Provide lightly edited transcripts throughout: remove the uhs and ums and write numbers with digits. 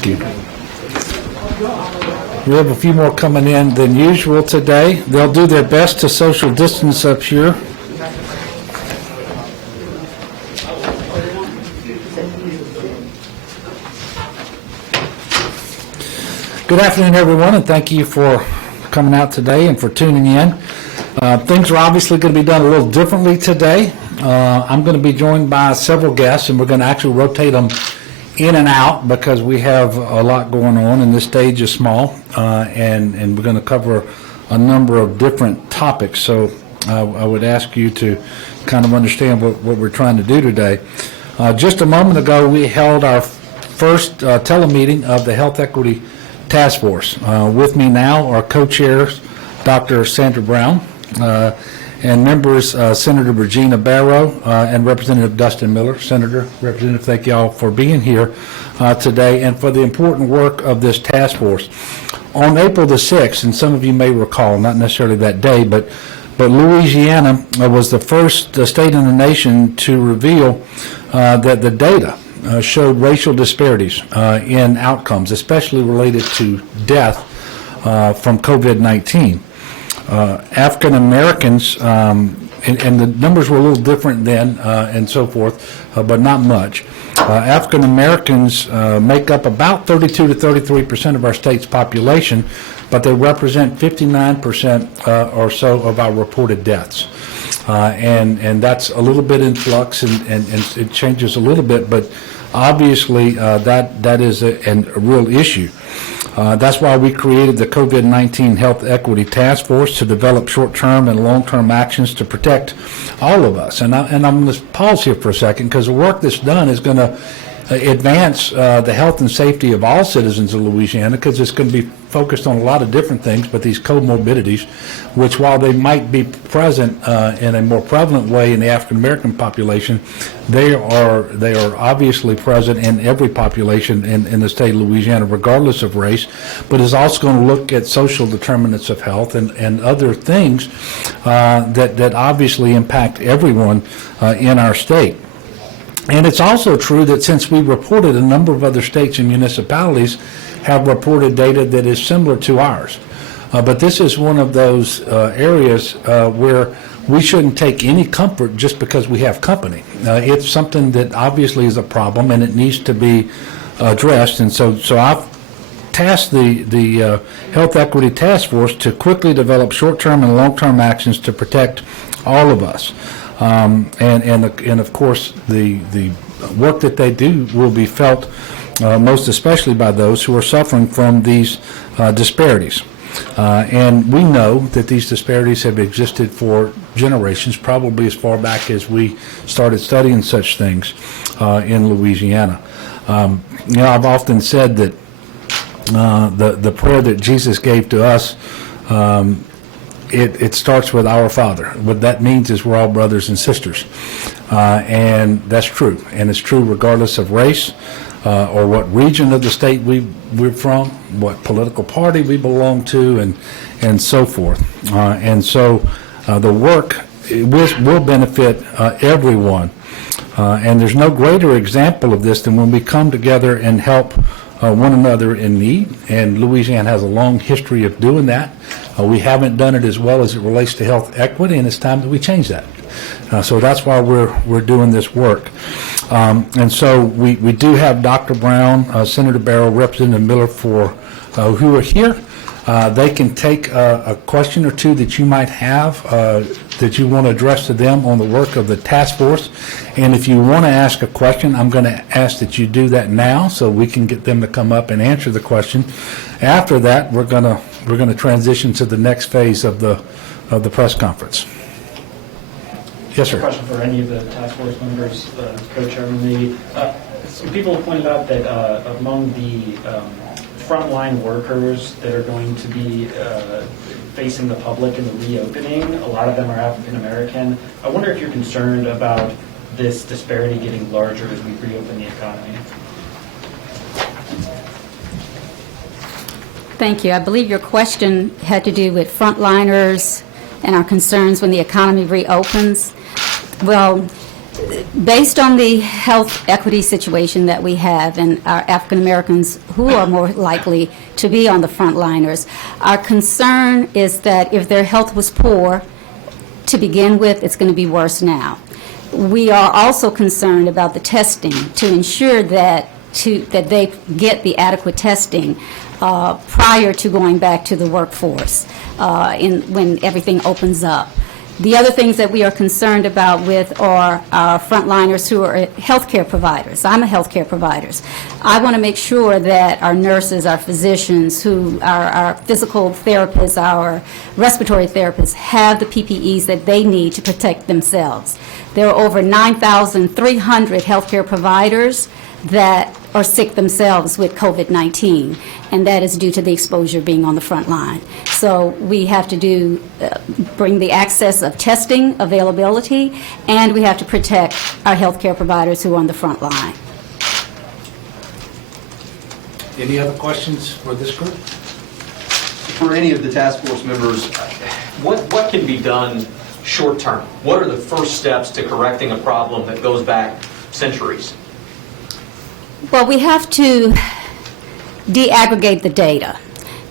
Thank you. We have a few more coming in than usual today. They'll do their best to social distance up here. Good afternoon, everyone, and thank you for coming out today and for tuning in. Things are obviously going to be done a little differently today. I'm going to be joined by several guests, and we're going to actually rotate them in and out because we have a lot going on, and this stage is small, and we're going to cover a number of different topics. So I would ask you to kind of understand what we're trying to do today. Just a moment ago, we held our first telemeeting of the Health Equity Task Force. With me now are co-chairs Dr. Sandra Brown and members Senator Regina Barrow and Representative Dustin Miller. Senator, Representative, thank you all for being here today and for the important work of this task force. On April the 6th, and some of you may recall, not necessarily that day, but Louisiana was the first state in the nation to reveal that the data showed racial disparities in outcomes, especially related to death from COVID-19. African Americans, and the numbers were a little different then and so forth, but not much. African Americans make up about 32 to 33% of our state's population, but they represent 59% or so of our reported deaths. And that's a little bit in flux, and it changes a little bit, but obviously that is a real issue. That's why we created the COVID-19 Health Equity Task Force to develop short-term and long-term actions to protect all of us. And I'm going to pause here for a second because the work that's done is going to advance the health and safety of all citizens of Louisiana, because it's going to be focused on a lot of different things, but these comorbidities, which while they might be present in a more prevalent way in the African American population, they are obviously present in every population in the state of Louisiana, regardless of race, but is also going to look at social determinants of health and other things that obviously impact everyone in our state. And it's also true that since we reported, a number of other states and municipalities have reported data that is similar to ours. But this is one of those areas where we shouldn't take any comfort just because we have company. It's something that obviously is a problem and it needs to be addressed. And so I've tasked the Health Equity Task Force to quickly develop short-term and long-term actions to protect all of us. And of course, the work that they do will be felt most especially by those who are suffering from these disparities. And we know that these disparities have existed for generations, probably as far back as we started studying such things in Louisiana. I've often said that the prayer that Jesus gave to us, it starts with our Father. What that means is we're all brothers and sisters. And that's true. And it's true regardless of race or what region of the state we're from, what political party we belong to, and so forth. And so the work will benefit everyone. And there's no greater example of this than when we come together and help one another in need, and Louisiana has a long history of doing that. We haven't done it as well as it relates to health equity, and it's time that we change that. So that's why we're doing this work. And so we do have Dr. Brown, Senator Barrow, Representative Miller who are here. They can take a question or two that you might have that you want to address to them on the work of the task force. And if you want to ask a question, I'm going to ask that you do that now so we can get them to come up and answer the question. After that, we're going to transition to the next phase of the press conference. Yes, sir. Question for any of the task force members, co-chairman maybe. Some people have pointed out that among the frontline workers that are going to be facing the public in the reopening, a lot of them are African American. I wonder if you're concerned about this disparity getting larger as we reopen the economy. Thank you. I believe your question had to do with frontliners and our concerns when the economy reopens. Well, Based on the health equity situation that we have and our African Americans who are more likely to be on the front liners, our concern is that if their health was poor to begin with, it's going to be worse now. We are also concerned about the testing to ensure that they get the adequate testing prior to going back to the workforce when everything opens up. The other things that we are concerned about with are our frontliners who are healthcare providers. I'm a healthcare provider. I want to make sure that our nurses, our physicians, our physical therapists, our respiratory therapists have the PPEs that they need to protect themselves. There are over 9,300 healthcare providers that are sick themselves with COVID-19, and that is due to the exposure being on the front line. So we have to bring the access of testing availability, and we have to protect our healthcare providers who are on the front line. Any other questions for this group? For any of the task force members, What can be done short term? What are the first steps to correcting a problem that goes back centuries? Well, we have to de-aggregate the data.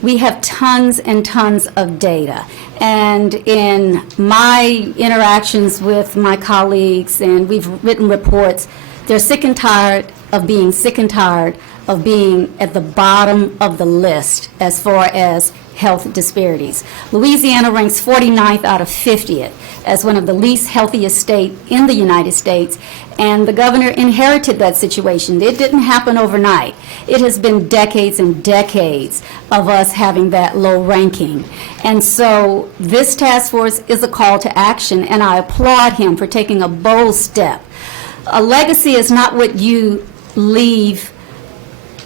We have tons and tons of data. And in my interactions with my colleagues, and we've written reports, they're sick and tired of being sick and tired of being at the bottom of the list as far as health disparities. Louisiana ranks 49th out of 50th as one of the least healthiest states in the United States, and the governor inherited that situation. It didn't happen overnight. It has been decades and decades of us having that low ranking. And so this task force is a call to action, and I applaud him for taking a bold step. A legacy is not what you leave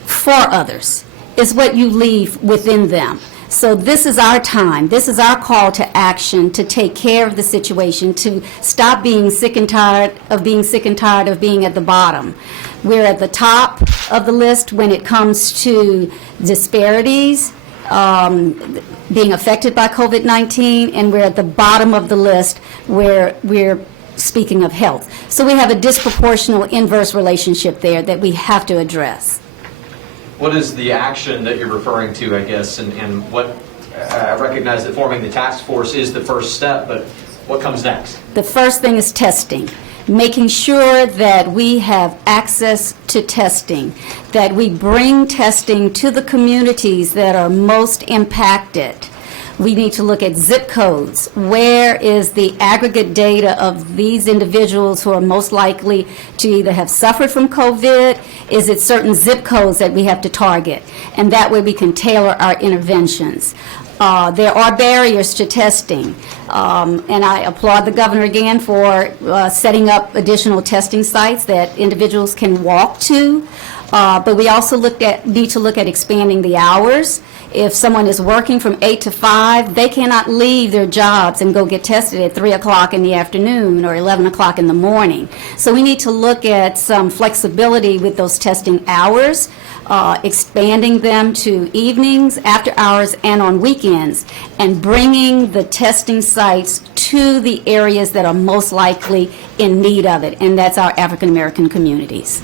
for others. It's what you leave within them. So this is our time. This is our call to action to take care of the situation, to stop being sick and tired of being sick and tired of being at the bottom. We're at the top of the list when it comes to disparities, being affected by COVID-19, and we're at the bottom of the list where we're speaking of health. So we have a disproportional inverse relationship there that we have to address. What is the action that you're referring to, I guess, and what, I recognize that forming the task force is the first step, but what comes next? The first thing is testing, making sure that we have access to testing, that we bring testing to the communities that are most impacted. We need to look at zip codes. Where is the aggregate data of these individuals who are most likely to either have suffered from COVID? Is it certain zip codes that we have to target? And that way we can tailor our interventions. There are barriers to testing, and I applaud the governor again for setting up additional testing sites that individuals can walk to. But we also need to look at expanding the hours. If someone is working from 8 to 5, they cannot leave their jobs and go get tested at 3 o'clock in the afternoon or 11 o'clock in the morning. So we need to look at some flexibility with those testing hours, expanding them to evenings, after hours, and on weekends, and bringing the testing sites to the areas that are most likely in need of it, and that's our African American communities.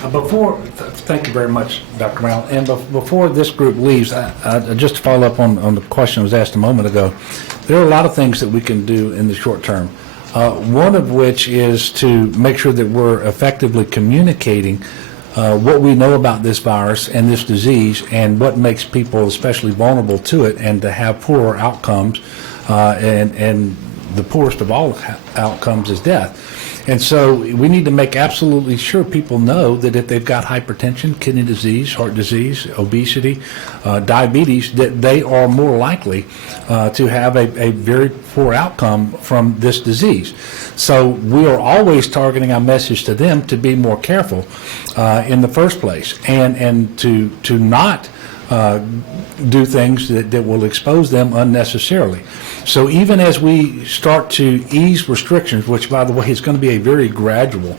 Thank you very much, Dr. Brown. And before this group leaves, just to follow up on the question that was asked a moment ago, there are a lot of things that we can do in the short term. One of which is to make sure that we're effectively communicating what we know about this virus and this disease and what makes people especially vulnerable to it, and to have poorer outcomes, and the poorest of all outcomes is death. And so we need to make absolutely sure people know that if they've got hypertension, kidney disease, heart disease, obesity, diabetes, that they are more likely to have a very poor outcome from this disease. So we are always targeting our message to them to be more careful in the first place, and to not do things that will expose them unnecessarily. So even as we start to ease restrictions, which by the way is going to be a very gradual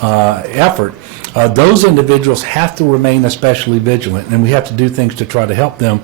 effort, those individuals have to remain especially vigilant, and we have to do things to try to help them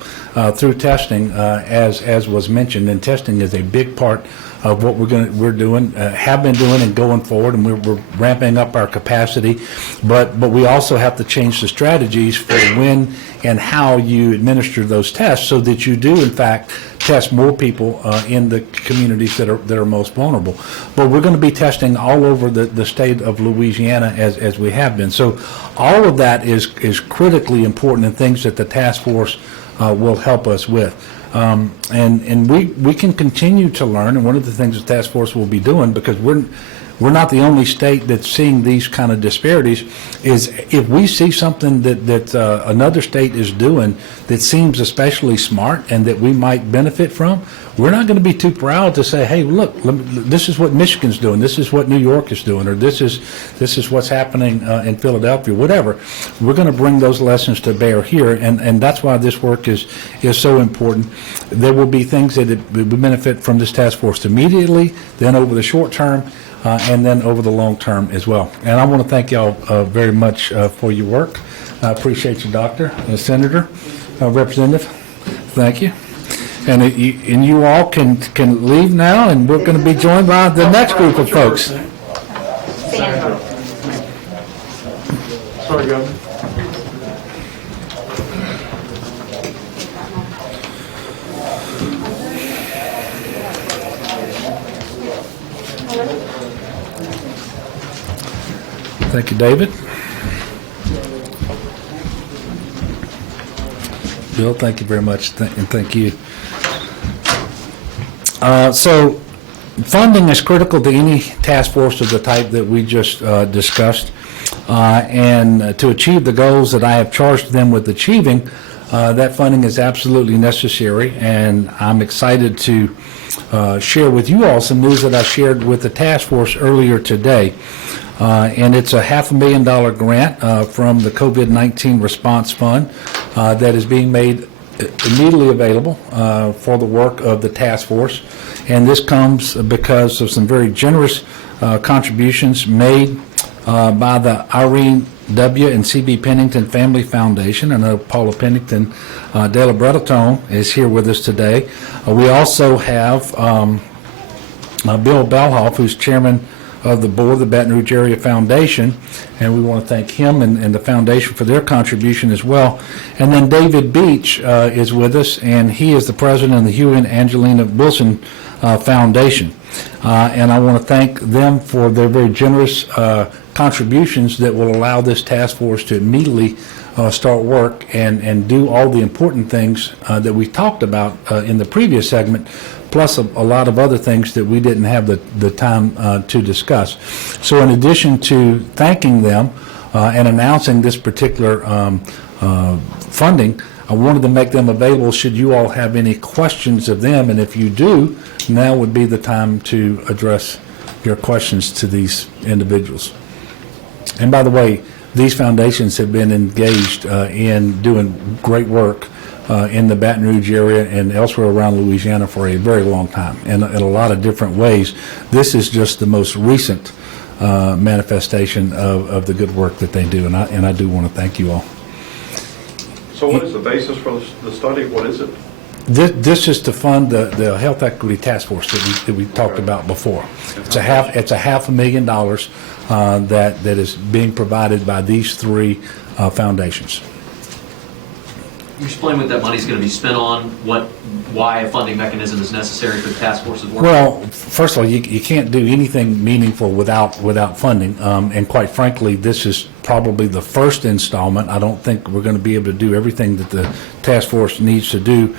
through testing, as was mentioned. And testing is a big part of what we're doing, have been doing, and going forward. And we're ramping up our capacity, but we also have to change the strategies for when and how you administer those tests, so that you do in fact test more people in the communities that are most vulnerable. But we're going to be testing all over the state of Louisiana as we have been. So all of that is critically important, and things that the task force will help us with. And we can continue to learn, and one of the things the task force will be doing, because we're not the only state that's seeing these kind of disparities, is if we see something that another state is doing that seems especially smart and that we might benefit from, we're not going to be too proud to say, hey, look, this is what Michigan's doing, this is what New York is doing, or this is what's happening in Philadelphia, whatever. We're going to bring those lessons to bear here, and that's why this work is so important. There will be things that will benefit from this task force immediately, then over the short term, and then over the long term as well. And I want to thank y'all very much for your work. I appreciate you, Doctor, Senator, Representative. Thank you. And you all can leave now, and we're going to be joined by the next group of folks. Sorry, Governor. Thank you, David. Bill, thank you very much, and thank you. So funding is critical to any task force of the type that we just discussed, and to achieve the goals that I have charged them with achieving, that funding is absolutely necessary. And I'm excited to share with you all some news that I shared with the task force earlier today. And it's a $500,000 grant from the COVID-19 Response Fund that is being made immediately available for the work of the task force. And this comes because of some very generous contributions made by the Irene W. and C.B. Pennington Family Foundation. I know Paula Pennington de la Breton is here with us today. We also have Bill Bellhoff, who's chairman of the board of the Baton Rouge Area Foundation, and we want to thank him and the foundation for their contribution as well. And then David Beach is with us, and he is the president of the Hugh and Angelina Wilson Foundation. And I want to thank them for their very generous contributions that will allow this task force to immediately start work and do all the important things that we talked about in the previous segment, plus a lot of other things that we didn't have the time to discuss. So in addition to thanking them and announcing this particular funding, I wanted to make them available should you all have any questions of them. And if you do, now would be the time to address your questions to these individuals. And by the way, these foundations have been engaged in doing great work in the Baton Rouge area and elsewhere around Louisiana for a very long time, and in a lot of different ways. This is just the most recent manifestation of the good work that they do, and I do want to thank you all. So what is the basis for the study? What is it? This is to fund the Health Equity Task Force that we talked about before. It's a $500,000 that is being provided by these three foundations. Can you explain what that money is going to be spent on, why a funding mechanism is necessary for the task force's work? Well, first of all, you can't do anything meaningful without funding, and quite frankly, this is probably the first installment. I don't think we're going to be able to do everything that the task force needs to do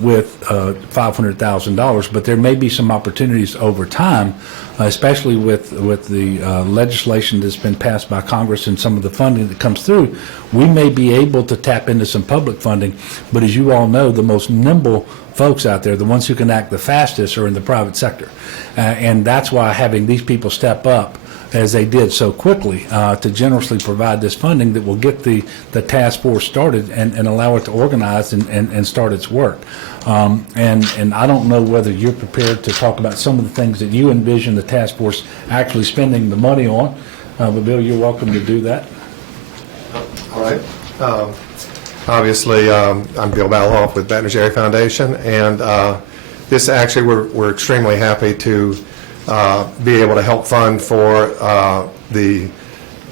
with $500,000, but there may be some opportunities over time, especially with the legislation that's been passed by Congress and some of the funding that comes through. We may be able to tap into some public funding, but as you all know, the most nimble folks out there, the ones who can act the fastest, are in the private sector. And that's why having these people step up as they did so quickly to generously provide this funding that will get the task force started and allow it to organize and start its work. And I don't know whether you're prepared to talk about some of the things that you envision the task force actually spending the money on, but Bill, you're welcome to do that. right. Obviously, I'm Bill Balhoff with Baton Rouge Area Foundation, and this actually, we're extremely happy to be able to help fund for the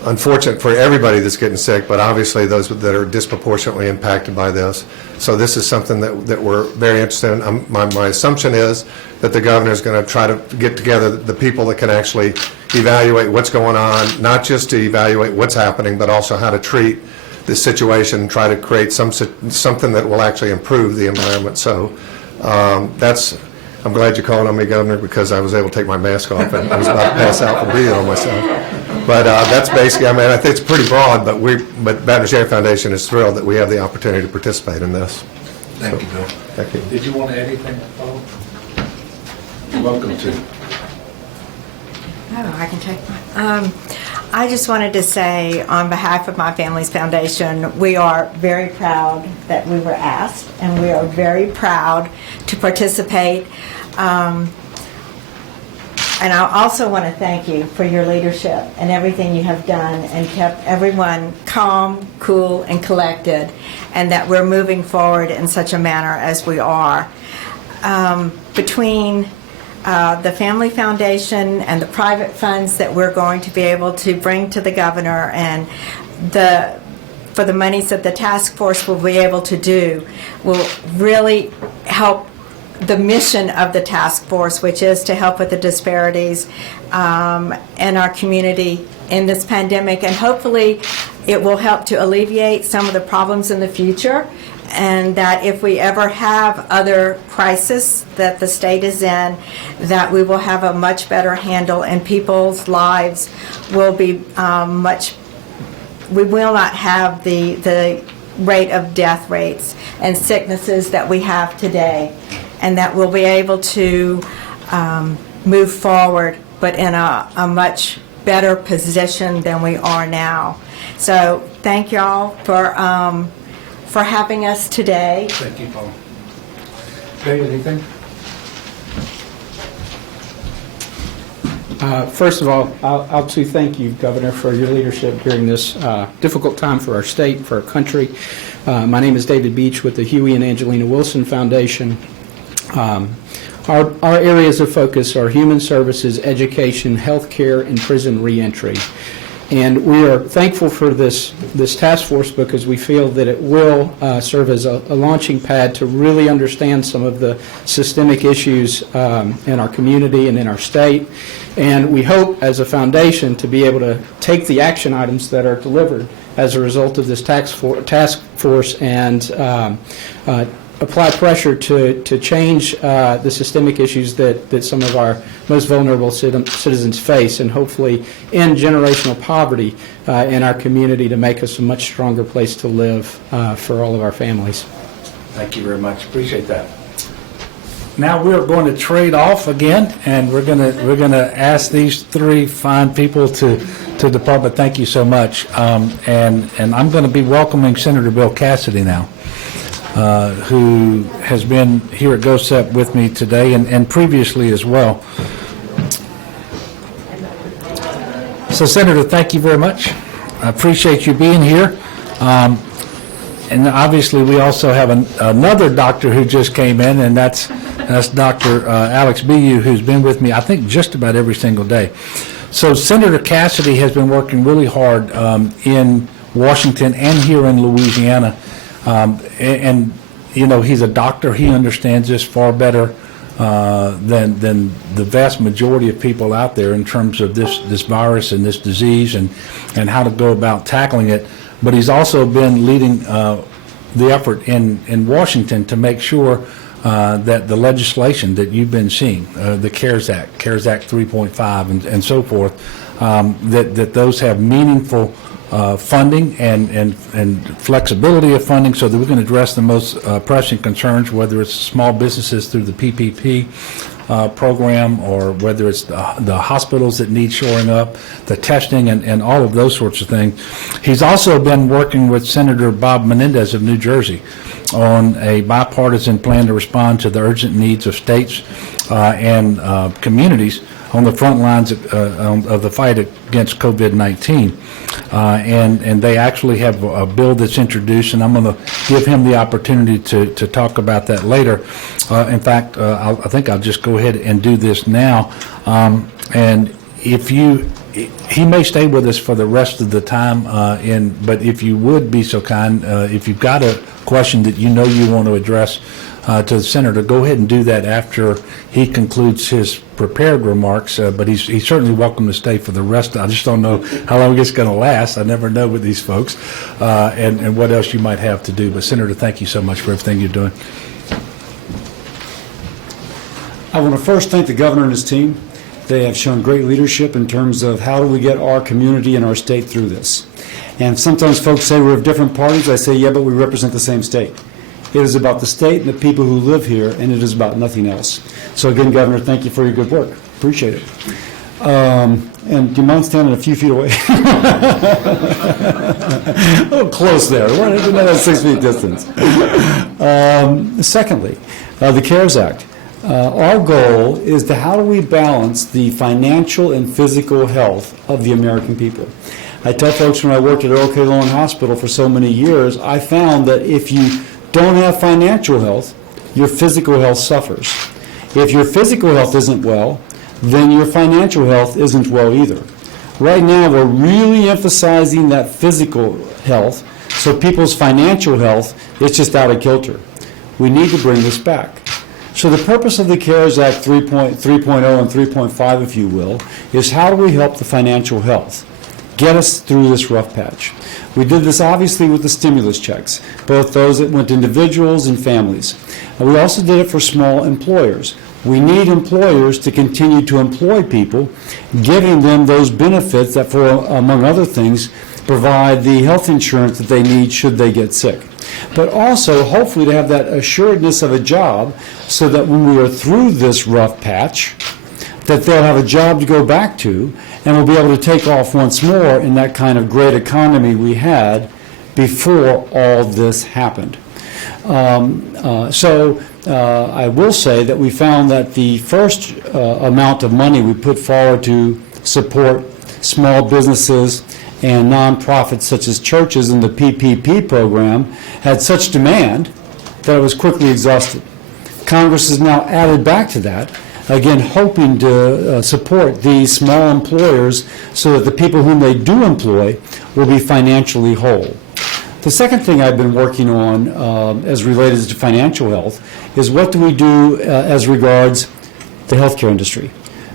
unfortunate, for everybody that's getting sick, but obviously those that are disproportionately impacted by this. So this is something that we're very interested in. My assumption is that the governor is going to try to get together the people that can actually evaluate what's going on, not just to evaluate what's happening, but also how to treat this situation and try to create something that will actually improve the environment. So I'm glad you called on me, Governor, because I was able to take my mask off and I was about to pass out from breathing on myself. But that's basically, I mean, I think it's pretty broad, but Baton Rouge Area Foundation is thrilled that we have the opportunity to participate in this. Thank you, Bill. Thank you. Did you want to add anything, Paul? You're welcome to. Oh, I can take mine. I just wanted to say, on behalf of My Family's Foundation, we are very proud that we were asked, and we are very proud to participate. And I also want to thank you for your leadership and everything you have done and kept everyone calm, cool, and collected, and that we're moving forward in such a manner as we are. Between the Family Foundation and the private funds that we're going to be able to bring to the governor, and for the monies that the task force will be able to do, will really help the mission of the task force, which is to help with the disparities in our community in this pandemic, and hopefully it will help to alleviate some of the problems in the future, and that if we ever have other crises that the state is in, that we will have a much better handle, and people's lives will be we will not have the rate of death rates and sicknesses that we have today, and that we'll be able to move forward, but in a much better position than we are now. So thank y'all for having us today. Thank you, Paul. David, anything? First of all, I'll too thank you, Governor, for your leadership during this difficult time for our state, for our country. My name is David Beach with the Huey and Angelina Wilson Foundation. Our areas of focus are human services, education, health care, and prison reentry. And we are thankful for this task force because we feel that it will serve as a launching pad to really understand some of the systemic issues in our community and in our state. And we hope as a foundation to be able to take the action items that are delivered as a result of this task force and apply pressure to change the systemic issues that some of our most vulnerable citizens face, and hopefully end generational poverty in our community to make us a much stronger place to live for all of our families. Thank you very much. Appreciate that. Now we're going to trade off again, and we're going to ask these three fine people to depart. But thank you so much. And I'm going to be welcoming Senator Bill Cassidy now, who has been here at GOSEP with me today and previously as well. So, Senator, thank you very much. I appreciate you being here. And obviously, we also have another doctor who just came in, and that's Dr. Alex Bu, who's been with me, I think, just about every single day. So Senator Cassidy has been working really hard in Washington and here in Louisiana. And you know, he's a doctor. He understands this far better than the vast majority of people out there in terms of this virus and this disease and how to go about tackling it. But he's also been leading the effort in Washington to make sure that the legislation that you've been seeing, the CARES Act 3.5 and so forth, that those have meaningful funding and flexibility of funding so that we can address the most pressing concerns, whether it's small businesses through the PPP program or whether it's the hospitals that need shoring up, the testing and all of those sorts of things. He's also been working with Senator Bob Menendez of New Jersey on a bipartisan plan to respond to the urgent needs of states and communities on the front lines of the fight against COVID-19. And they actually have a bill that's introduced, and I'm going to give him the opportunity to talk about that later. In fact, I think I'll just go ahead and do this now. And he may stay with us for the rest of the time, but if you would be so kind, if you've got a question that you know you want to address to the senator, go ahead and do that after he concludes his prepared remarks, but he's certainly welcome to stay for the rest. I just don't know how long it's going to last. I never know with these folks, and what else you might have to do. But Senator, thank you so much for everything you're doing. I want to first thank the governor and his team. They have shown great leadership in terms of how do we get our community and our state through this. And sometimes folks say we're of different parties. I say, yeah, but we represent the same state. It is about the state and the people who live here, and it is about nothing else. So again, Governor, thank you for your good work. Appreciate it. And do you mind standing a few feet away? A little close there. Another 6 feet distance. Secondly, the CARES Act. Our goal is to how do we balance the financial and physical health of the American people. I tell folks when I worked at OK Loan Hospital for so many years, I found that if you don't have financial health, your physical health suffers. If your physical health isn't well, then your financial health isn't well either. Right now, we're really emphasizing that physical health, so people's financial health is just out of kilter. We need to bring this back. So the purpose of the CARES Act 3.0 and 3.5, if you will, is how do we help the financial health get us through this rough patch? We did this obviously with the stimulus checks, both those that went to individuals and families. And we also did it for small employers. We need employers to continue to employ people, giving them those benefits that, for among other things, provide the health insurance that they need should they get sick. But also, hopefully, to have that assuredness of a job so that when we are through this rough patch, that they'll have a job to go back to, and we'll be able to take off once more in that kind of great economy we had before all this happened. I will say that we found that the first amount of money we put forward to support small businesses and nonprofits such as churches in the PPP program had such demand that it was quickly exhausted. Congress has now added back to that, again hoping to support these small employers so that the people whom they do employ will be financially whole. The second thing I've been working on as related to financial health is what do we do as regards the healthcare industry.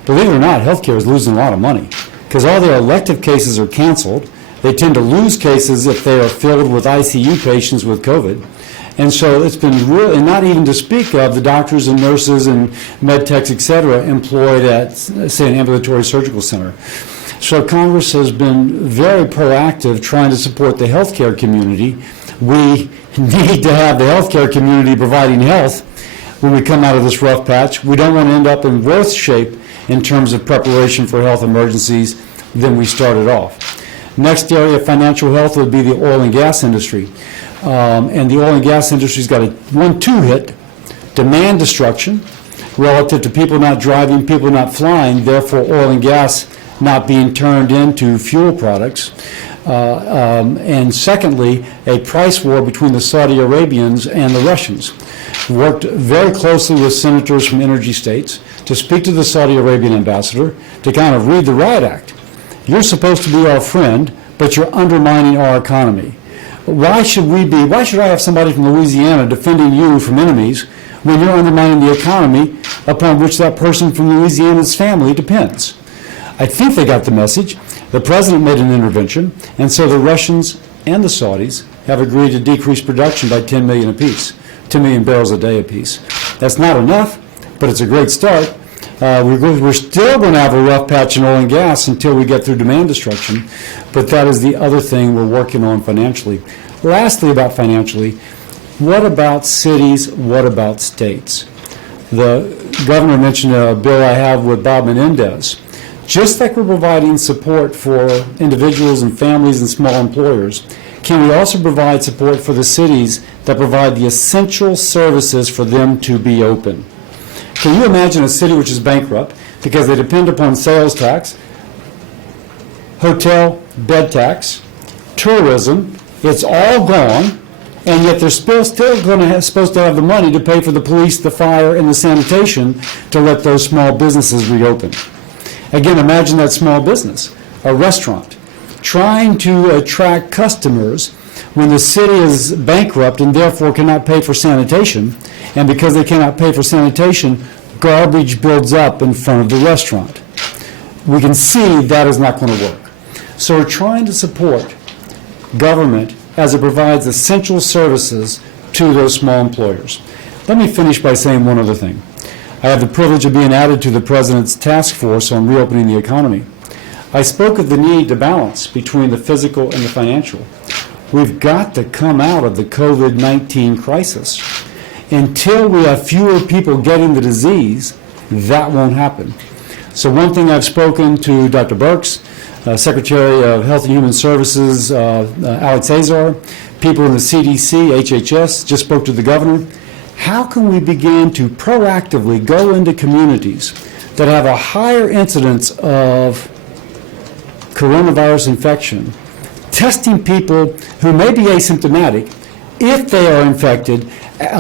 Believe it or not, healthcare is losing a lot of money because all their elective cases are canceled. They tend to lose cases if they are filled with ICU patients with COVID. And so it's been really, not even to speak of the doctors and nurses and med techs, et cetera, employed at, say, an ambulatory surgical center. So Congress has been very proactive trying to support the healthcare community. We need to have the healthcare community providing health when we come out of this rough patch. We don't want to end up in worse shape in terms of preparation for health emergencies than we started off. Next area of financial health would be the oil and gas industry. And the oil and gas industry's got a 1-2 hit, demand destruction relative to people not driving, people not flying, therefore oil and gas not being turned into fuel products. And secondly, a price war between the Saudi Arabians and the Russians. Worked very closely with senators from energy states to speak to the Saudi Arabian ambassador to kind of read the riot act. You're supposed to be our friend, but you're undermining our economy. Why should I have somebody from Louisiana defending you from enemies when you're undermining the economy upon which that person from Louisiana's family depends? I think they got the message. The president made an intervention, and so the Russians and the Saudis have agreed to decrease production by 10 million apiece, 10 million barrels a day apiece. That's not enough, but it's a great start. We're still going to have a rough patch in oil and gas until we get through demand destruction, but that is the other thing we're working on financially. Lastly, about financially, what about cities? What about states? The governor mentioned a bill I have with Bob Menendez. Just like we're providing support for individuals and families and small employers, can we also provide support for the cities that provide the essential services for them to be open? Can you imagine a city which is bankrupt because they depend upon sales tax, hotel bed tax, tourism, it's all gone, and yet they're supposed to have the money to pay for the police, the fire, and the sanitation to let those small businesses reopen. Again, imagine that small business, a restaurant, trying to attract customers when the city is bankrupt and therefore cannot pay for sanitation, and because they cannot pay for sanitation, garbage builds up in front of the restaurant. We can see that is not going to work. So we're trying to support government as it provides essential services to those small employers. Let me finish by saying one other thing. I have the privilege of being added to the President's task force on reopening the economy. I spoke of the need to balance between the physical and the financial. We've got to come out of the COVID-19 crisis. Until we have fewer people getting the disease, that won't happen. So one thing I've spoken to Dr. Burks, Secretary of Health and Human Services, Alex Azar, people in the CDC, HHS, just spoke to the governor. How can we begin to proactively go into communities that have a higher incidence of coronavirus infection, testing people who may be asymptomatic if they are infected,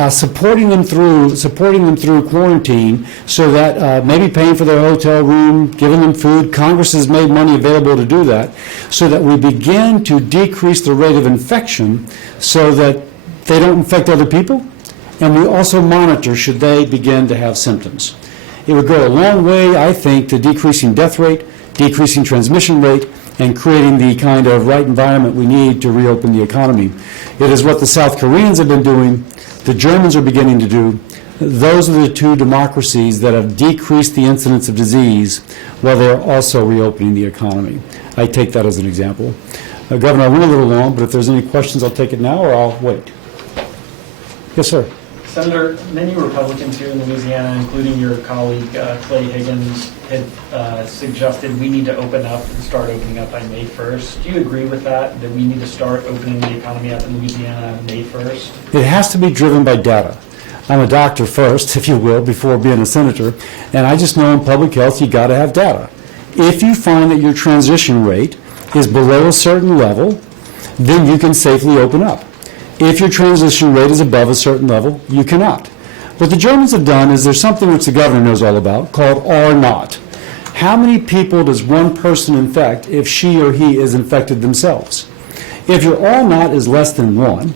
supporting them through quarantine, so that maybe paying for their hotel room, giving them food. Congress has made money available to do that, so that we begin to decrease the rate of infection so that they don't infect other people, and we also monitor should they begin to have symptoms. It would go a long way, I think, to decreasing death rate, decreasing transmission rate, and creating the kind of right environment we need to reopen the economy. It is what the South Koreans have been doing, the Germans are beginning to do. Those are the two democracies that have decreased the incidence of disease while they're also reopening the economy. I take that as an example. Governor, I went a little long, but if there's any questions, I'll take it now or I'll wait. Yes, sir. Senator, many Republicans here in Louisiana, including your colleague Clay Higgins, had suggested we need to open up and start opening up by May 1st. Do you agree with that we need to start opening the economy up in Louisiana May 1st? It has to be driven by data. I'm a doctor first, if you will, before being a senator, and I just know in public health you got to have data. If you find that your transition rate is below a certain level, then you can safely open up. If your transition rate is above a certain level, you cannot. What the Germans have done is there's something which the governor knows all about called R naught. How many people does one person infect if she or he is infected themselves? If your R naught is less than 1,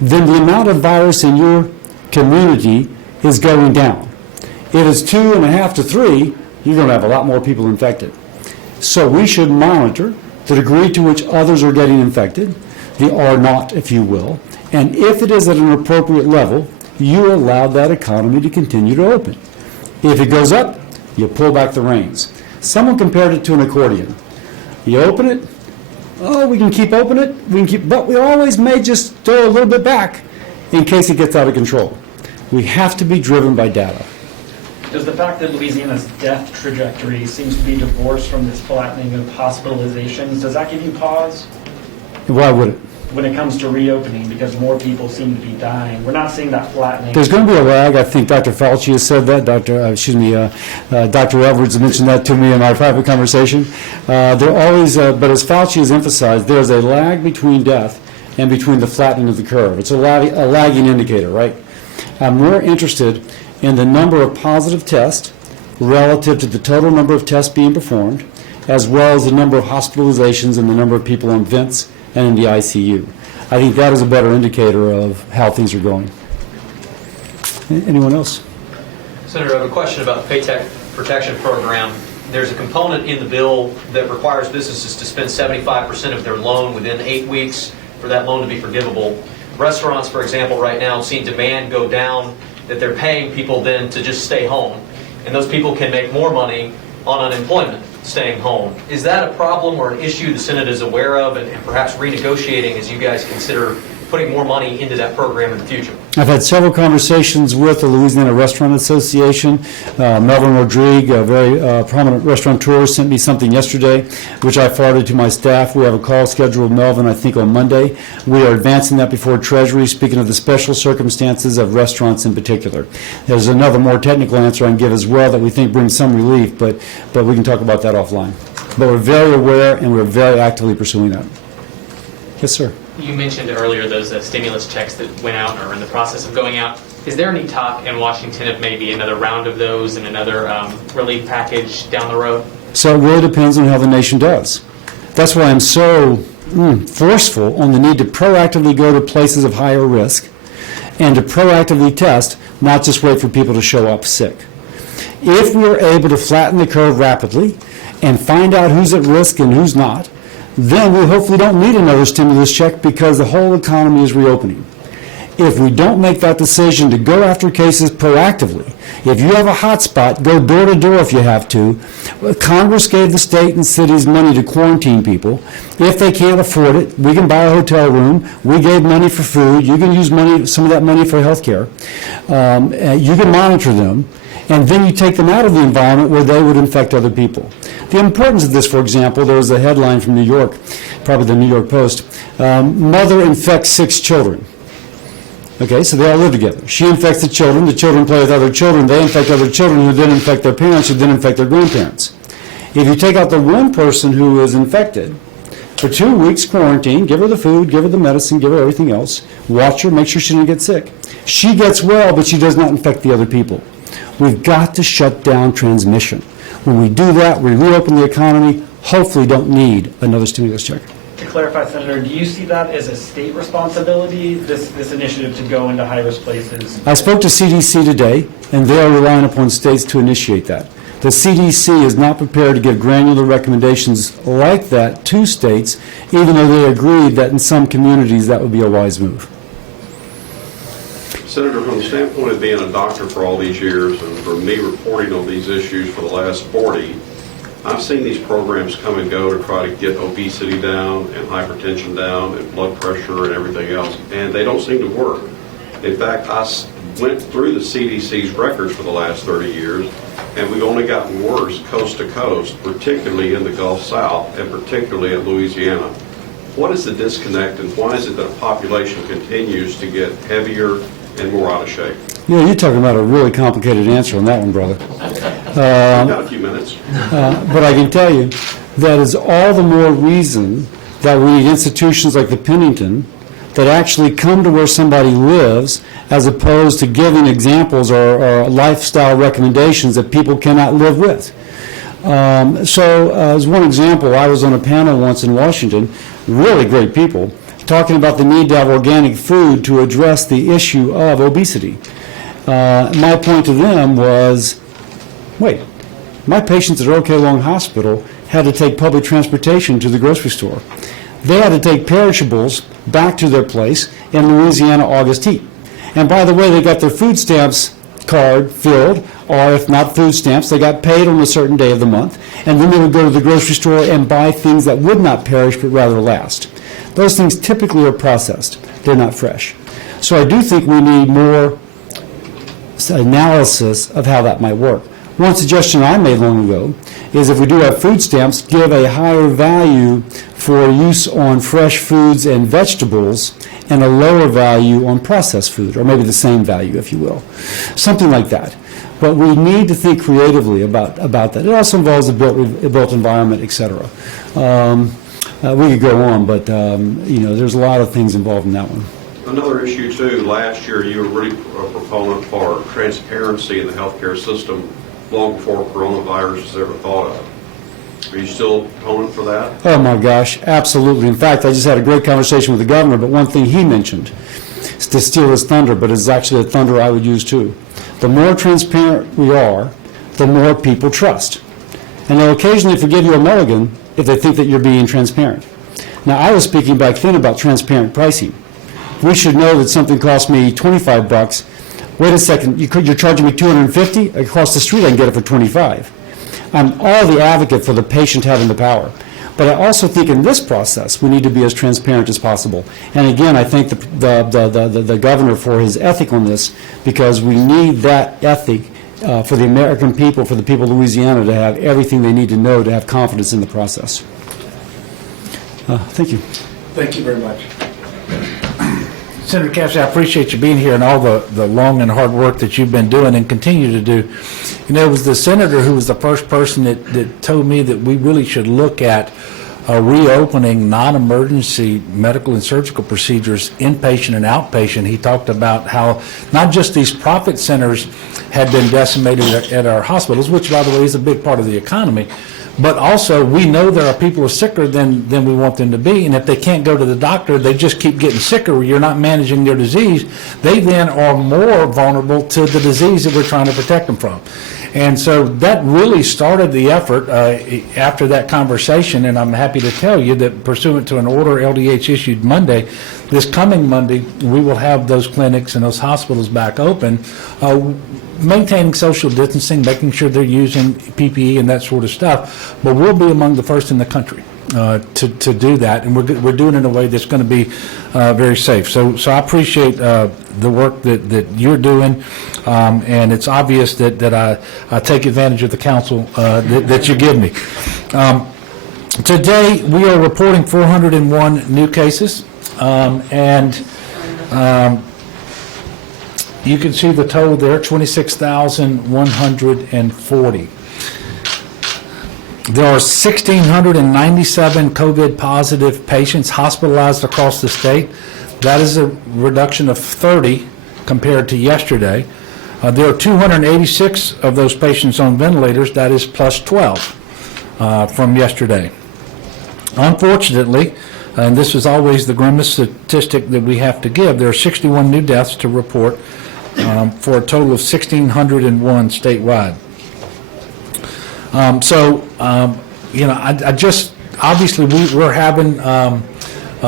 then the amount of virus in your community is going down. If it's 2.5 to 3, you're going to have a lot more people infected. So we should monitor the degree to which others are getting infected, the R naught, if you will, and if it is at an appropriate level, you allow that economy to continue to open. If it goes up, you pull back the reins. Someone compared it to an accordion. You open it, oh, we can keep opening it, but we always may just throw a little bit back in case it gets out of control. We have to be driven by data. Does the fact that Louisiana's death trajectory seems to be divorced from this flattening of hospitalizations, does that give you pause? Why would it? When it comes to reopening, because more people seem to be dying. We're not seeing that flattening. There's going to be a lag. I think Dr. Fauci has said that. Dr. Edwards mentioned that to me in our private conversation. There always, but as Fauci has emphasized, there's a lag between death and between the flattening of the curve. It's a lagging indicator, right? I'm more interested in the number of positive tests relative to the total number of tests being performed, as well as the number of hospitalizations and the number of people on vents and in the ICU. I think that is a better indicator of how things are going. Anyone else? Senator, I have a question about the Paycheck Protection Program. There's a component in the bill that requires businesses to spend 75% of their loan within 8 weeks for that loan to be forgivable. Restaurants, for example, right now seeing demand go down, that they're paying people then to just stay home. And those people can make more money on unemployment staying home. Is that a problem or an issue the Senate is aware of and perhaps renegotiating as you guys consider putting more money into that program in the future? I've had several conversations with the Louisiana Restaurant Association. Melvin Rodrigue, a very prominent restaurateur, sent me something yesterday, which I forwarded to my staff. We have a call scheduled with Melvin, I think, on Monday. We are advancing that before Treasury, speaking of the special circumstances of restaurants in particular. There's another more technical answer I can give as well that we think brings some relief, but we can talk about that offline. But we're very aware, and we're very actively pursuing that. Yes, sir. You mentioned earlier those stimulus checks that went out or are in the process of going out. Is there any talk in Washington of maybe another round of those and another relief package down the road? So it really depends on how the nation does. That's why I'm so forceful on the need to proactively go to places of higher risk and to proactively test, not just wait for people to show up sick. If we are able to flatten the curve rapidly and find out who's at risk and who's not, then we hopefully don't need another stimulus check because the whole economy is reopening. If we don't make that decision to go after cases proactively, if you have a hot spot, go door to door if you have to. Congress gave the state and cities money to quarantine people. If they can't afford it, we can buy a hotel room. We gave money for food. You can use some of that money for health care. You can monitor them. And then you take them out of the environment where they would infect other people. The importance of this, for example, there was a headline from New York, probably the New York Post, mother infects 6 children. Okay, so they all live together. She infects the children play with other children, they infect other children who then infect their parents, who then infect their grandparents. If you take out the one person who is infected, for 2 weeks quarantine, give her the food, give her the medicine, give her everything else, watch her, make sure she doesn't get sick. She gets well, but she does not infect the other people. We've got to shut down transmission. When we do that, we reopen the economy, hopefully don't need another stimulus check. To clarify, Senator, do you see that as a state responsibility, this initiative to go into high-risk places? I spoke to CDC today, and they are relying upon states to initiate that. The CDC is not prepared to give granular recommendations like that to states, even though they agreed that in some communities that would be a wise move. Senator, from the standpoint of being a doctor for all these years and for me reporting on these issues for the last 40, I've seen these programs come and go to try to get obesity down and hypertension down and blood pressure and everything else, and they don't seem to work. In fact, I went through the CDC's records for the last 30 years, and we've only gotten worse coast to coast, particularly in the Gulf South and particularly in Louisiana. What is the disconnect, and why is it that a population continues to get heavier and more out of shape? Yeah, you're talking about a really complicated answer on that one, brother. Got a few minutes. But I can tell you that is all the more reason that we need institutions like the Pennington that actually come to where somebody lives, as opposed to giving examples or lifestyle recommendations that people cannot live with. As one example, I was on a panel once in Washington, really great people, talking about the need to have organic food to address the issue of obesity. My point to them was, wait, my patients at OK Long Hospital had to take public transportation to the grocery store. They had to take perishables back to their place in Louisiana August heat. And by the way, they got their food stamps card filled, or if not food stamps, they got paid on a certain day of the month, and then they would go to the grocery store and buy things that would not perish but rather last. Those things typically are processed. They're not fresh. So I do think we need more analysis of how that might work. One suggestion I made long ago is if we do have food stamps, give a higher value for use on fresh foods and vegetables and a lower value on processed food, or maybe the same value, if you will. Something like that. But we need to think creatively about that. It also involves a built environment, et cetera. We could go on, but there's a lot of things involved in that one. Another issue, too, last year you were really a proponent for transparency in the healthcare system long before coronavirus was ever thought of. Are you still opponent for that? Oh, my gosh, absolutely. In fact, I just had a great conversation with the governor, but one thing he mentioned, is to steal his thunder, but it's actually a thunder I would use, too. The more transparent we are, the more people trust. And they'll occasionally forgive you a mulligan if they think that you're being transparent. Now, I was speaking back then about transparent pricing. We should know that something costs me $25. Wait a second, you're charging me $250? Across the street I can get it for $25. I'm all the advocate for the patient having the power. But I also think in this process, we need to be as transparent as possible. And again, I thank the governor for his ethic on this, because we need that ethic for the American people, for the people of Louisiana, to have everything they need to know to have confidence in the process. Thank you. Thank you very much. Senator Cassidy, I appreciate you being here and all the long and hard work that you've been doing and continue to do. You know, it was the senator who was the first person that told me that we really should look at reopening non-emergency medical and surgical procedures, inpatient and outpatient. He talked about how not just these profit centers had been decimated at our hospitals, which, by the way, is a big part of the economy, but also we know there are people who are sicker than we want them to be, and if they can't go to the doctor, they just keep getting sicker. You're not managing their disease. They then are more vulnerable to the disease that we're trying to protect them from. And so that really started the effort after that conversation, and I'm happy to tell you that pursuant to an order LDH issued Monday, this coming Monday, we will have those clinics and those hospitals back open, maintaining social distancing, making sure they're using PPE and that sort of stuff, but we'll be among the first in the country to do that, and we're doing it in a way that's going to be very safe. So I appreciate the work that you're doing, and it's obvious that I take advantage of the counsel that you give me. Today, we are reporting 401 new cases, and you can see the total there, 26,140. There are 1,697 COVID-positive patients hospitalized across the state. That is a reduction of 30 compared to yesterday. There are 286 of those patients on ventilators. That is plus 12 from yesterday. Unfortunately, and this is always the grimmest statistic that we have to give, there are 61 new deaths to report for a total of 1,601 statewide. You know, I just, obviously we're having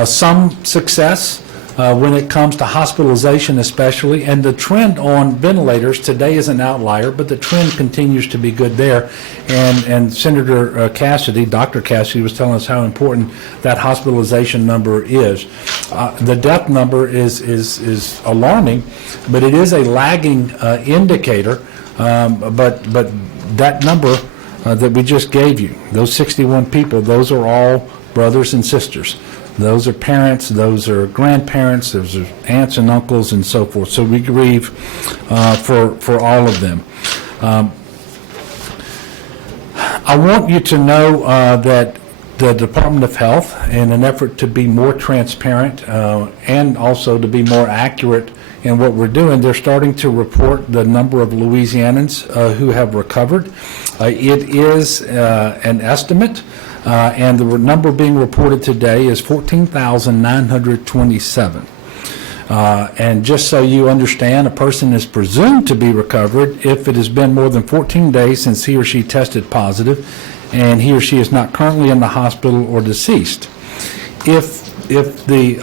some success when it comes to hospitalization especially, and the trend on ventilators today is an outlier, but the trend continues to be good there. And Senator Cassidy, Dr. Cassidy, was telling us how important that hospitalization number is. The death number is alarming, but it is a lagging indicator, but that number that we just gave you, those 61 people, those are all brothers and sisters. Those are parents, those are grandparents, those are aunts and uncles and so forth. So we grieve for all of them. I want you to know that the Department of Health, in an effort to be more transparent and also to be more accurate in what we're doing, they're starting to report the number of Louisianans who have recovered. It is an estimate, and the number being reported today is 14,927. And just so you understand, a person is presumed to be recovered if it has been more than 14 days since he or she tested positive, and he or she is not currently in the hospital or deceased. If the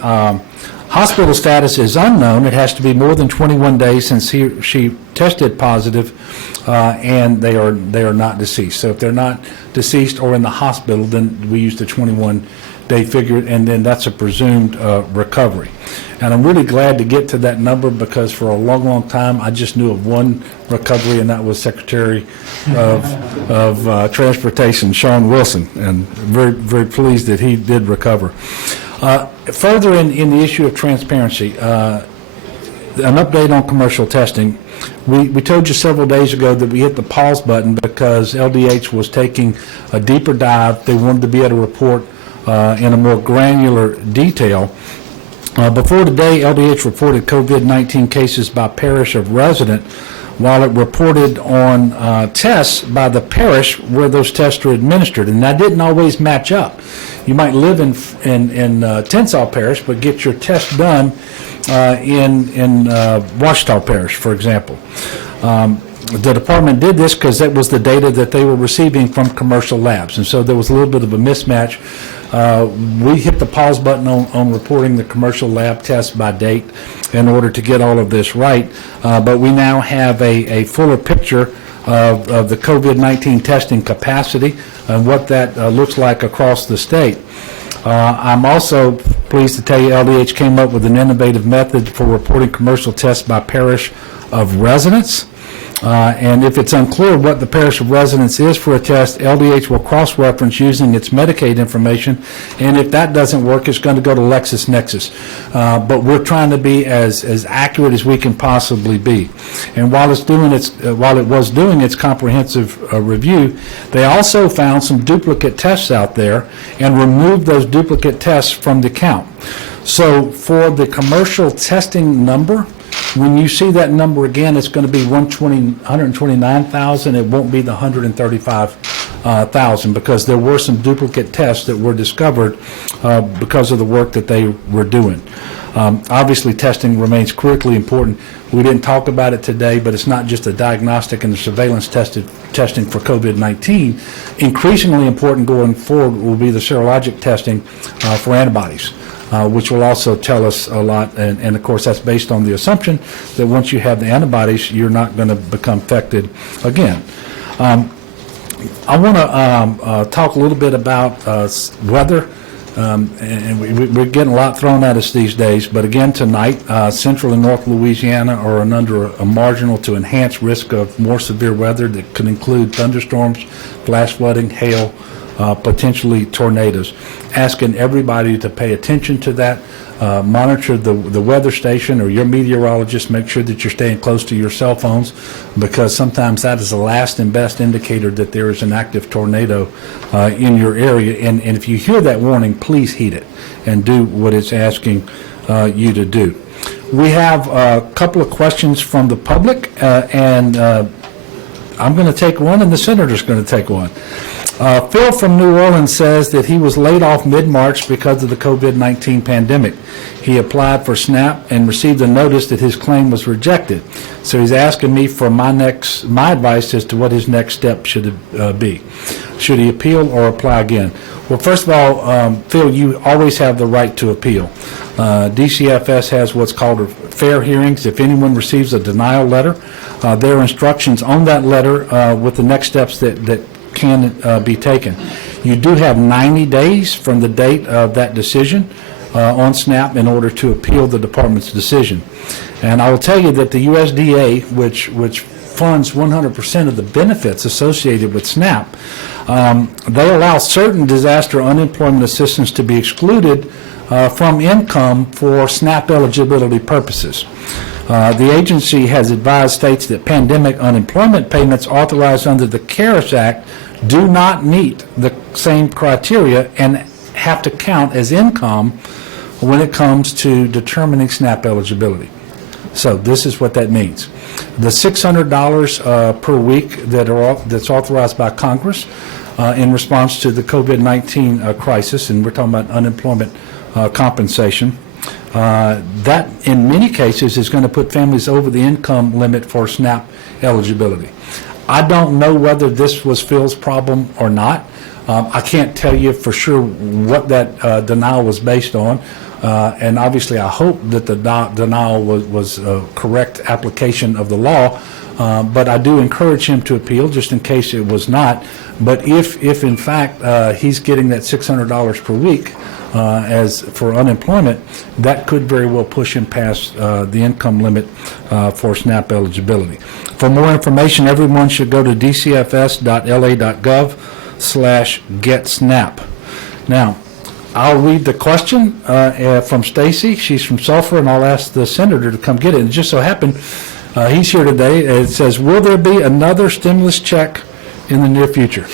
hospital status is unknown, it has to be more than 21 days since he or she tested positive, and they are not deceased. So if they're not deceased or in the hospital, then we use the 21-day figure, and then that's a presumed recovery. And I'm really glad to get to that number, because for a long, long time I just knew of one recovery, and that was Secretary of Transportation, Sean Wilson, and very, very pleased that he did recover. Further in the issue of transparency, an update on commercial testing. We told you several days ago that we hit the pause button because LDH was taking a deeper dive. They wanted to be able to report in a more granular detail. Before today, LDH reported COVID-19 cases by parish of resident, while it reported on tests by the parish where those tests are administered, and that didn't always match up. You might live in Tensall Parish, but get your test done in Ouachita Parish, for example. The department did this because that was the data that they were receiving from commercial labs, and so there was a little bit of a mismatch. We hit the pause button on reporting the commercial lab tests by date in order to get all of this right, but we now have a fuller picture of the COVID-19 testing capacity and what that looks like across the state. I'm also pleased to tell you LDH came up with an innovative method for reporting commercial tests by parish of residence. And if it's unclear what the parish of residence is for a test, LDH will cross-reference using its Medicaid information, and if that doesn't work, it's going to go to LexisNexis. But we're trying to be as accurate as we can possibly be. And while it was doing its comprehensive review, they also found some duplicate tests out there and removed those duplicate tests from the count. So for the commercial testing number, when you see that number again, it's going to be 129,000. It won't be the 135,000 because there were some duplicate tests that were discovered because of the work that they were doing. Obviously, testing remains critically important. We didn't talk about it today, but it's not just the diagnostic and the surveillance testing for COVID-19. Increasingly important going forward will be the serologic testing for antibodies. Which will also tell us a lot, and of course that's based on the assumption that once you have the antibodies, you're not going to become infected again. I want to talk a little bit about weather, and we're getting a lot thrown at us these days, but again tonight, Central and North Louisiana are under a marginal to enhanced risk of more severe weather that could include thunderstorms, flash flooding, hail, potentially tornadoes. Asking everybody to pay attention to that, monitor the weather station or your meteorologist, make sure that you're staying close to your cell phones because sometimes that is the last and best indicator that there is an active tornado in your area. And if you hear that warning, please heed it and do what it's asking you to do. We have a couple of questions from the public, and I'm going to take one and the senator's going to take one. Phil from New Orleans says that he was laid off mid-March because of the COVID-19 pandemic. He applied for SNAP and received a notice that his claim was rejected. So he's asking me for my advice as to what his next step should be. Should he appeal or apply again? Well, first of all, Phil, you always have the right to appeal. DCFS has what's called fair hearings. If anyone receives a denial letter, there are instructions on that letter with the next steps that can be taken. You do have 90 days from the date of that decision on SNAP in order to appeal the department's decision. And I will tell you that the USDA, which funds 100% of the benefits associated with SNAP, they allow certain disaster unemployment assistance to be excluded from income for SNAP eligibility purposes. The agency has advised states that pandemic unemployment payments authorized under the CARES Act do not meet the same criteria and have to count as income when it comes to determining SNAP eligibility. So this is what that means. The $600 per week that's authorized by Congress in response to the COVID-19 crisis, and we're talking about unemployment compensation, that in many cases is going to put families over the income limit for SNAP eligibility. I don't know whether this was Phil's problem or not. I can't tell you for sure what that denial was based on. And obviously I hope that the denial was a correct application of the law. But I do encourage him to appeal just in case it was not. But if in fact he's getting that $600 per week as for unemployment, that could very well push him past the income limit for SNAP eligibility. For more information, everyone should go to dcfs.la.gov/getsnap. Now, I'll read the question from Stacy. She's from Sulphur, and I'll ask the senator to come get it. It just so happened he's here today. It says, will there be another stimulus check in the near future?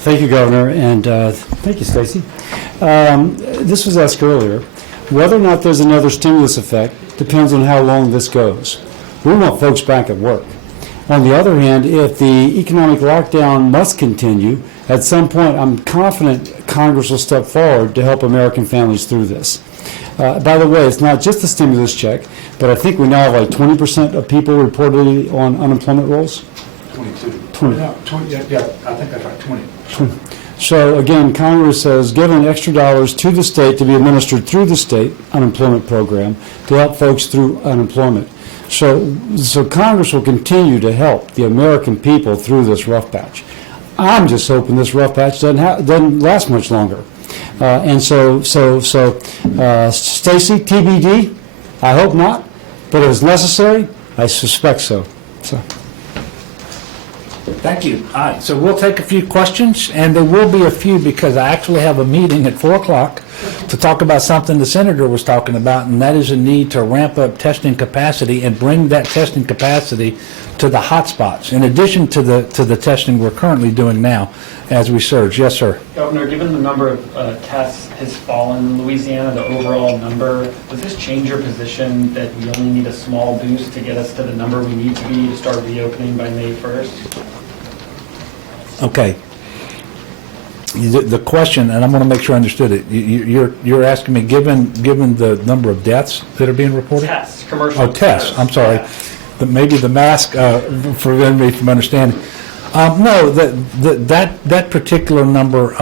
Thank you, Governor, and thank you, Stacy. This was asked earlier. Whether or not there's another stimulus effect depends on how long this goes. We want folks back at work. On the other hand, if the economic lockdown must continue, at some point I'm confident Congress will step forward to help American families through this. By the way, it's not just the stimulus check, but I think we now have like 20% of people reportedly on unemployment rolls. 22. 20. Yeah, I think that's right, 20. So again, Congress has given extra dollars to the state to be administered through the state unemployment program to help folks through unemployment. So Congress will continue to help the American people through this rough patch. I'm just hoping this rough patch doesn't last much longer. And so Stacy, TBD, I hope not, but if it's necessary, I suspect so. Thank you. All right, so we'll take a few questions, and there will be a few because I actually have a meeting at 4 o'clock to talk about something the senator was talking about, and that is a need to ramp up testing capacity and bring that testing capacity to the hot spots, in addition to the testing we're currently doing now as we surge. Yes, sir. Governor, given the number of tests has fallen in Louisiana, the overall number, does this change your position that we only need a small boost to get us to the number we need to be to start reopening by May 1st? Okay. The question, and I'm going to make sure I understood it. You're asking me, given the number of deaths that are being reported? Tests, commercial Oh, tests. I'm sorry. Yeah. Maybe the mask prevented me from understanding. No, that particular number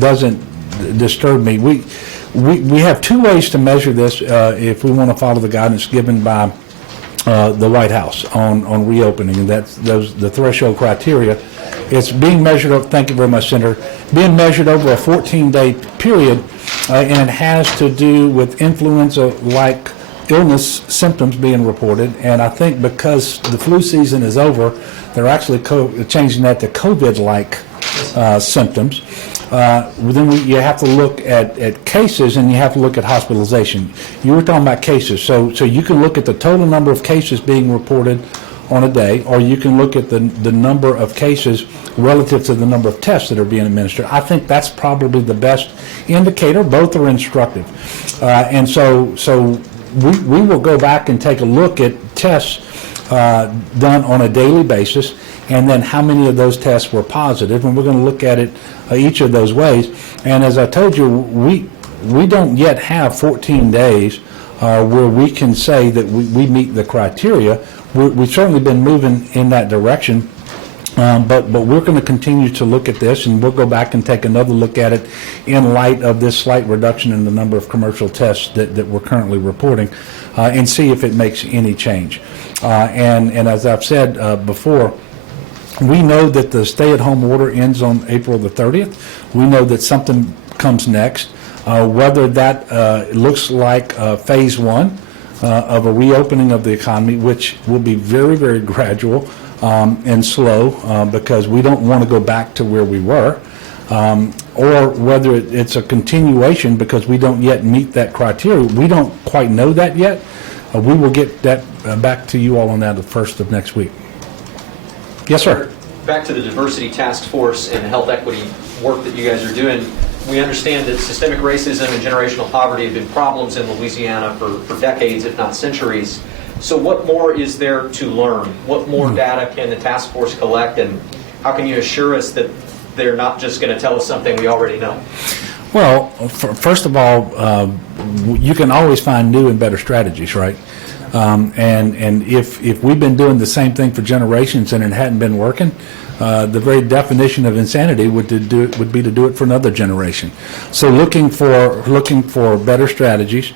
doesn't disturb me. We have two ways to measure this if we want to follow the guidance given by the White House on reopening, and that's the threshold criteria. It's being measured up. Thank you very much, Senator. Being measured over a 14-day period, and it has to do with influenza-like illness symptoms being reported. And I think because the flu season is over, they're actually changing that to COVID-like symptoms. Then you have to look at cases, and you have to look at hospitalization. You were talking about cases, so you can look at the total number of cases being reported on a day, or you can look at the number of cases relative to the number of tests that are being administered. I think that's probably the best indicator. Both are instructive. And so we will go back and take a look at tests done on a daily basis, and then how many of those tests were positive, and we're going to look at it each of those ways. And as I told you, we don't yet have 14 days where we can say that we meet the criteria. We've certainly been moving in that direction, but we're going to continue to look at this, and we'll go back and take another look at it in light of this slight reduction in the number of commercial tests that we're currently reporting, and see if it makes any change. And as I've said before, we know that the stay-at-home order ends on April the 30th. We know that something comes next. Whether that looks like phase one of a reopening of the economy, which will be very, very gradual and slow because we don't want to go back to where we were, or whether it's a continuation because we don't yet meet that criteria. We don't quite know that yet. We will get that back to you all on that the first of next week. Yes, sir. Back to the diversity task force and the health equity work that you guys are doing. We understand that systemic racism and generational poverty have been problems in Louisiana for decades, if not centuries. So what more is there to learn? What more data can the task force collect, and how can you assure us that they're not just going to tell us something we already know? Well, first of all, you can always find new and better strategies, right? And if we've been doing the same thing for generations and it hadn't been working, the very definition of insanity would be to do it for another generation. So looking for better strategies,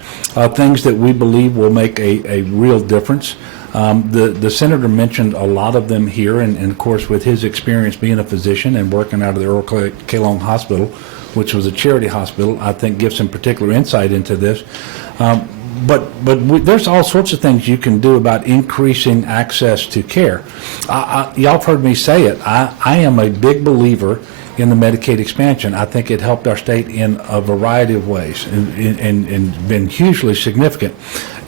things that we believe will make a real difference. The senator mentioned a lot of them here, and of course with his experience being a physician and working out of the Earl K. Long Hospital, which was a charity hospital, I think gives some particular insight into this. But there's all sorts of things you can do about increasing access to care. Y'all have heard me say it. I am a big believer in the Medicaid expansion. I think it helped our state in a variety of ways and been hugely significant.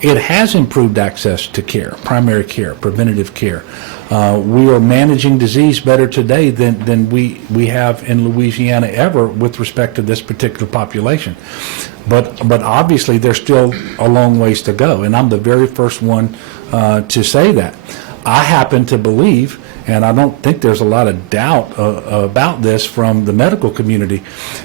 It has improved access to care, primary care, preventative care. We are managing disease better today than we have in Louisiana ever with respect to this particular population. But obviously there's still a long ways to go, and I'm the very first one to say that. I happen to believe, and I don't think there's a lot of doubt about this from the medical community,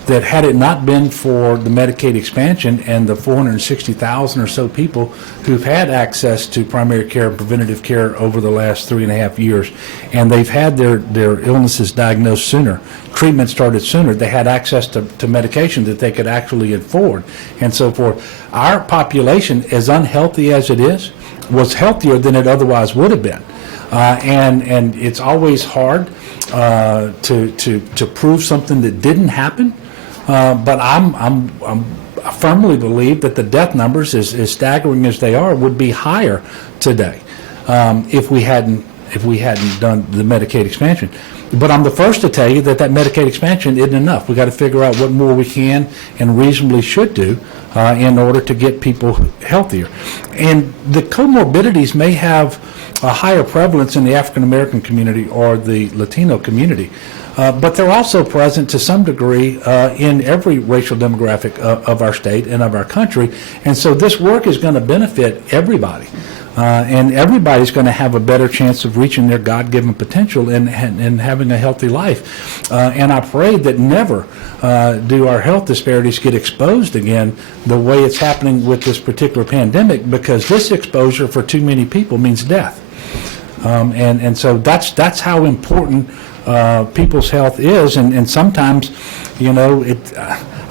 that had it not been for the Medicaid expansion and the 460,000 or so people who've had access to primary care and preventative care over the last 3.5 years, and they've had their illnesses diagnosed sooner, treatment started sooner, they had access to medication that they could actually afford, and so forth. Our population, as unhealthy as it is, was healthier than it otherwise would have been. And it's always hard to prove something that didn't happen. But I firmly believe that the death numbers, as staggering as they are, would be higher today if we hadn't done the Medicaid expansion. But I'm the first to tell you that Medicaid expansion isn't enough. We've got to figure out what more we can and reasonably should do in order to get people healthier. And the comorbidities may have a higher prevalence in the African American community or the Latino community. But they're also present to some degree in every racial demographic of our state and of our country. And so this work is going to benefit everybody. And everybody's going to have a better chance of reaching their God-given potential and having a healthy life. And I pray that never do our health disparities get exposed again the way it's happening with this particular pandemic, because this exposure for too many people means death. And so that's how important people's health is, and sometimes, you know,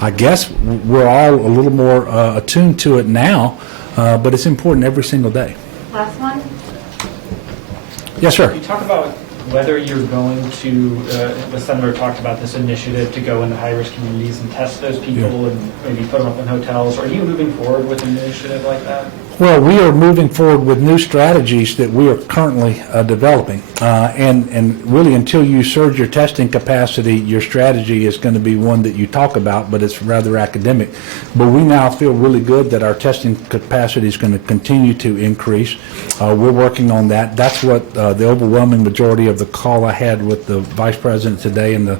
I guess we're all a little more attuned to it now, but it's important every single day. Last one? Yes, sir. You talk about whether you're going to, the senator talked about this initiative to go into high-risk communities and test those people and maybe put them up in hotels. Are you moving forward with an initiative like that? Well, we are moving forward with new strategies that we are currently developing. And really, until you surge your testing capacity, your strategy is going to be one that you talk about, but it's rather academic. But we now feel really good that our testing capacity is going to continue to increase. We're working on that. That's what the overwhelming majority of the call I had with the Vice President today and the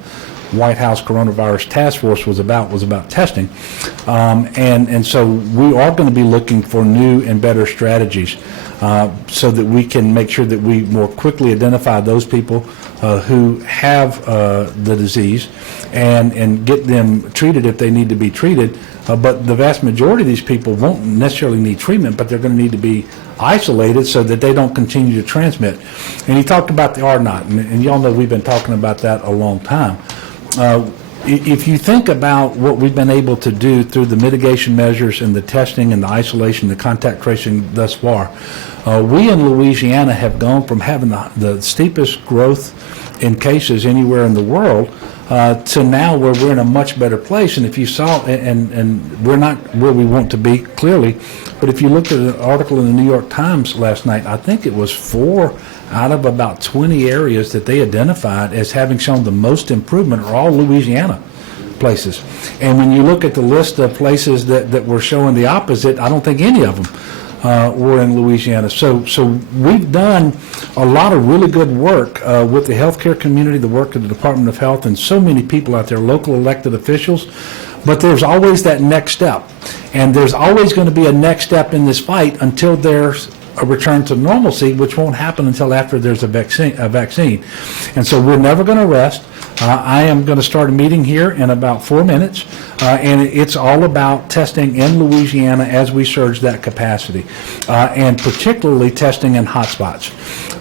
White House Coronavirus Task Force was about testing. And so we are going to be looking for new and better strategies so that we can make sure that we more quickly identify those people who have the disease and get them treated if they need to be treated. But the vast majority of these people won't necessarily need treatment, but they're going to need to be isolated so that they don't continue to transmit. And he talked about the R-naught, and y'all know we've been talking about that a long time. If you think about what we've been able to do through the mitigation measures and the testing and the isolation, the contact tracing thus far, we in Louisiana have gone from having the steepest growth in cases anywhere in the world to now where we're in a much better place. And if you saw, and we're not where we want to be, clearly, but if you looked at an article in the New York Times last night, I think it was 4 out of about 20 areas that they identified as having shown the most improvement are all Louisiana places. And when you look at the list of places that were showing the opposite, I don't think any of them were in Louisiana. So we've done a lot of really good work with the healthcare community, the work of the Department of Health, and so many people out there, local elected officials. But there's always that next step. And there's always going to be a next step in this fight until there's a return to normalcy, which won't happen until after there's a vaccine. And so we're never going to rest. I am going to start a meeting here in about 4 minutes, and it's all about testing in Louisiana as we surge that capacity, and particularly testing in hotspots.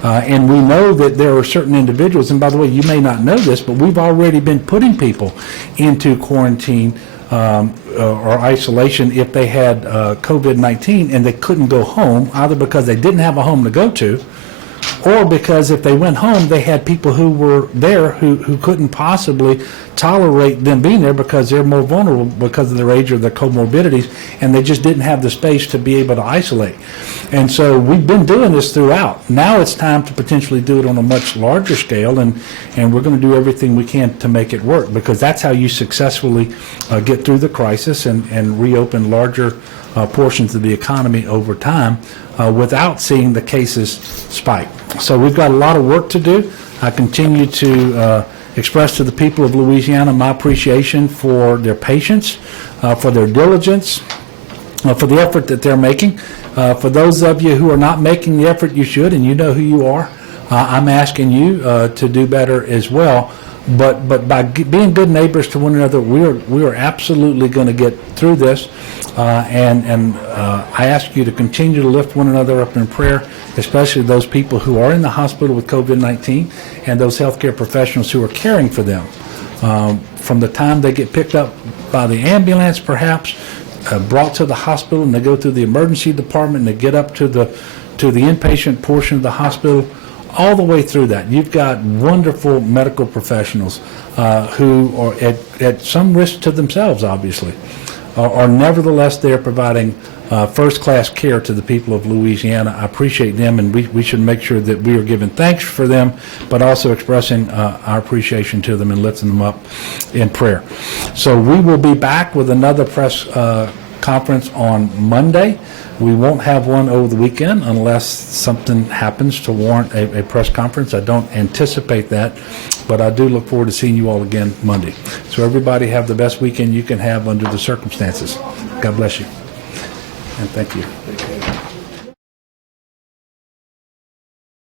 And we know that there are certain individuals, and by the way, you may not know this, but we've already been putting people into quarantine or isolation if they had COVID-19 and they couldn't go home, either because they didn't have a home to go to, or because if they went home, they had people who were there who couldn't possibly tolerate them being there because they're more vulnerable because of their age or their comorbidities, and they just didn't have the space to be able to isolate. And so we've been doing this throughout. Now it's time to potentially do it on a much larger scale, and we're going to do everything we can to make it work, because that's how you successfully get through the crisis and reopen larger portions of the economy over time without seeing the cases spike. So we've got a lot of work to do. I continue to express to the people of Louisiana my appreciation for their patience, for their diligence, for the effort that they're making. For those of you who are not making the effort you should, and you know who you are, I'm asking you to do better as well. But by being good neighbors to one another, we are absolutely going to get through this. And I ask you to continue to lift one another up in prayer, especially those people who are in the hospital with COVID-19 and those healthcare professionals who are caring for them. From the time they get picked up by the ambulance, perhaps, brought to the hospital, and they go through the emergency department, and they get up to the to the inpatient portion of the hospital, all the way through that. You've got wonderful medical professionals who are at some risk to themselves, obviously, are nevertheless there providing first-class care to the people of Louisiana. I appreciate them, and we should make sure that we are giving thanks for them, but also expressing our appreciation to them and lifting them up in prayer. So we will be back with another press conference on Monday. We won't have one over the weekend unless something happens to warrant a press conference. I don't anticipate that, but I do look forward to seeing you all again Monday. So everybody have the best weekend you can have under the circumstances. God bless you. And thank you.